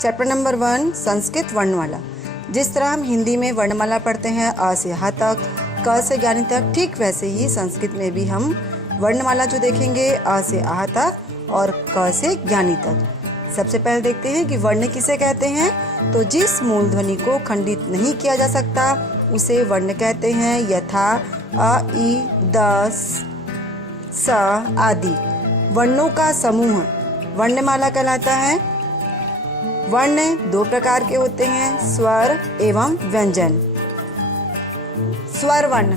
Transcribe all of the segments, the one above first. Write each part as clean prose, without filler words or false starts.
Chapter number 1 Sanskrit वर्णमाला। जिस तरह हम हिंदी में वर्णमाला पढ़ते हैं अ से ह तक, क से ज्ञानी तक, ठीक वैसे ही संस्कृत में भी हम वर्णमाला जो देखेंगे अ से आह तक और क से ज्ञानी तक। सबसे पहले देखते हैं कि वर्ण किसे कहते हैं। तो जिस मूल ध्वनि को खंडित नहीं किया जा सकता उसे वर्ण कहते हैं, यथा अ, ई, द, स आदि। वर्णों का समूह वर्णमाला कहलाता है। वर्ण दो प्रकार के होते हैं, स्वर एवं व्यंजन। स्वर वर्ण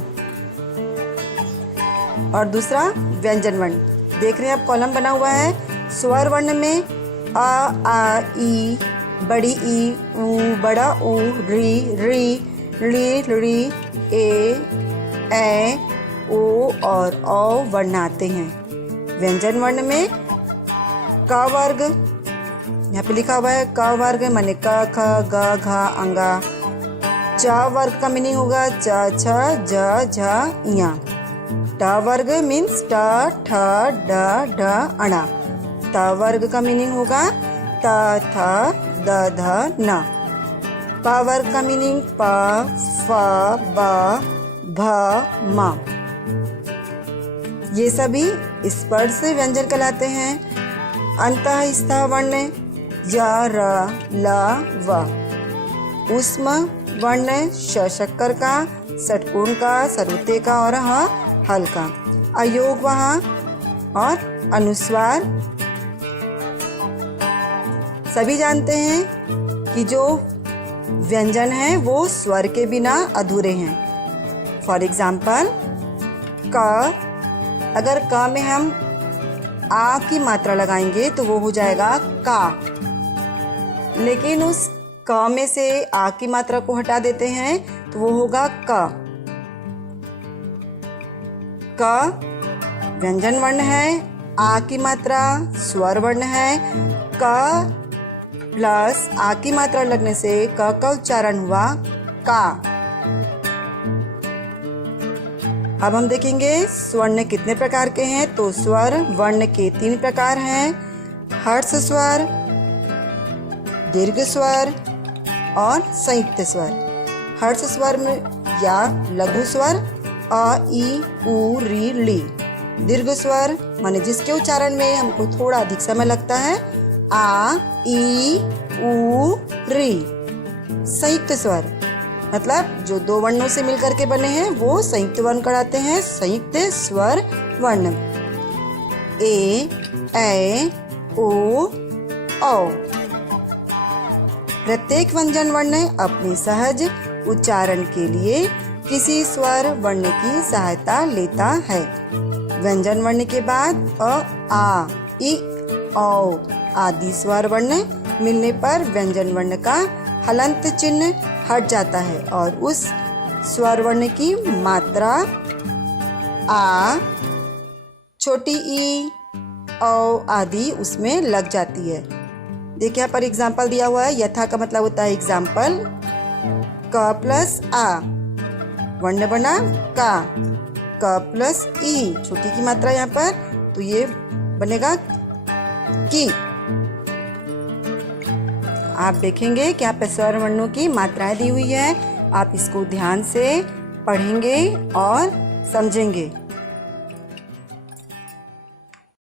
और दूसरा व्यंजन वर्ण। देख रहे हैं आप, कॉलम बना हुआ है। स्वर वर्ण में अ, आ, ई, बड़ी ई, ऊ, बड़ा ऊ, री, री, ए, ओ और औ वर्ण आते हैं। व्यंजन वर्ण में क वर्ग, यहाँ पे लिखा हुआ है क वर्ग माने क, ख, ग, घ, अंगा। च वर्ग का मीनिंग होगा च, छ, ज, झ, इया। ट वर्ग मीन्स ट, ठ, ड, ढ, अणा। त वर्ग का मीनिंग होगा त, थ, द, ध, न। प वर्ग का मीनिंग प, फ, ब, भ, म। ये सभी स्पर्श व्यंजन कहलाते हैं। अंतःस्थ वर्ण य, र, ल, व। ऊष्म वर्ण श शक्कर का, षटकोण का, सरुते का और ह हल का। अयोग वहाँ और अनुस्वार। सभी जानते हैं कि जो व्यंजन है वो स्वर के बिना अधूरे हैं। फॉर एग्जाम्पल क, अगर क में हम आ की मात्रा लगाएंगे तो वो हो जाएगा का, लेकिन उस क में से आ की मात्रा को हटा देते हैं तो वो होगा क। क व्यंजन वर्ण है, आ की मात्रा स्वर वर्ण है। क प्लस आ की मात्रा लगने से क का उच्चारण हुआ का। अब हम देखेंगे स्वर्ण कितने प्रकार के हैं। तो स्वर वर्ण के 3 प्रकार हैं, हर्ष स्वर, दीर्घ स्वर और संयुक्त स्वर। हर्ष स्वर में या लघु स्वर अ, ई, उ, री, ली। दीर्घ स्वर माने जिसके उच्चारण में हमको थोड़ा अधिक समय लगता है, आ, ई, उ, री। संयुक्त स्वर मतलब जो 2 वर्णों से मिलकर के बने हैं वो संयुक्त वर्ण कहलाते हैं। संयुक्त स्वर वर्ण ए, ओ, औ। प्रत्येक व्यंजन वर्ण अपने सहज उच्चारण के लिए किसी स्वर वर्ण की सहायता लेता है। व्यंजन वर्ण के बाद अ, आ, ई, औ आदि स्वर वर्ण मिलने पर व्यंजन वर्ण का हलंत चिन्ह हट जाता है और उस स्वर वर्ण की मात्रा आ, छोटी ई, औ आदि उसमें लग जाती है। देखिए यहाँ पर एग्जाम्पल दिया हुआ है। यथा का मतलब होता है एग्जाम्पल। क प्लस आ वर्ण बना का, क प्लस ई छोटी की मात्रा यहाँ पर, तो ये बनेगा की। आप देखेंगे कि यहाँ पे स्वर वर्णों की मात्राएं दी हुई है। आप इसको ध्यान से पढ़ेंगे और समझेंगे।